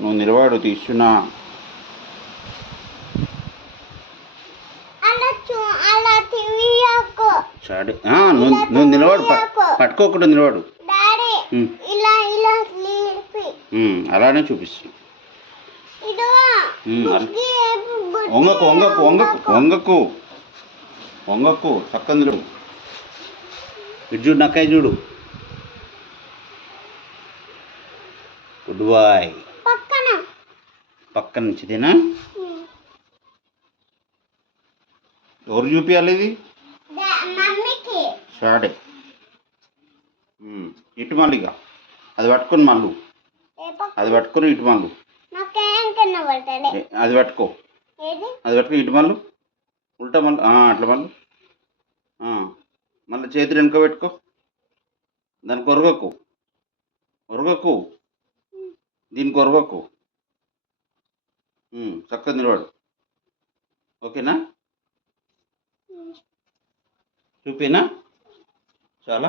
నువ్వు నిలబడు తీస్తున్నా. నువ్వు నిలబడు, పట్టుకోకుండా నిలబడు. అలానే చూపిస్తున్నా. వంగకు వంగకు వంగకు వంగకు వంగకు చక్కని నిలువు. ఇటు చూడు, నక్కయ్య చూడు. Good boy. పక్కన నుంచిదేనా? ఎవరు చూపించాలి ఇది? షాడే. ఇటు మళ్ళీగా అది పట్టుకొని మళ్ళు, అది పట్టుకొని ఇటు మళ్ళు, అది పట్టుకో, అది పట్టుకో ఇటు మళ్ళు, ఉల్టా మళ్ళు, అట్లా మళ్ళు. మళ్ళీ చేతులు వెనుక పెట్టుకో, దానికి ఒరగకు, ఒరగకు, దీనికి ఒరగకు. చక్కగా నిలబడు. ఓకేనా? చూపేనా? చాలా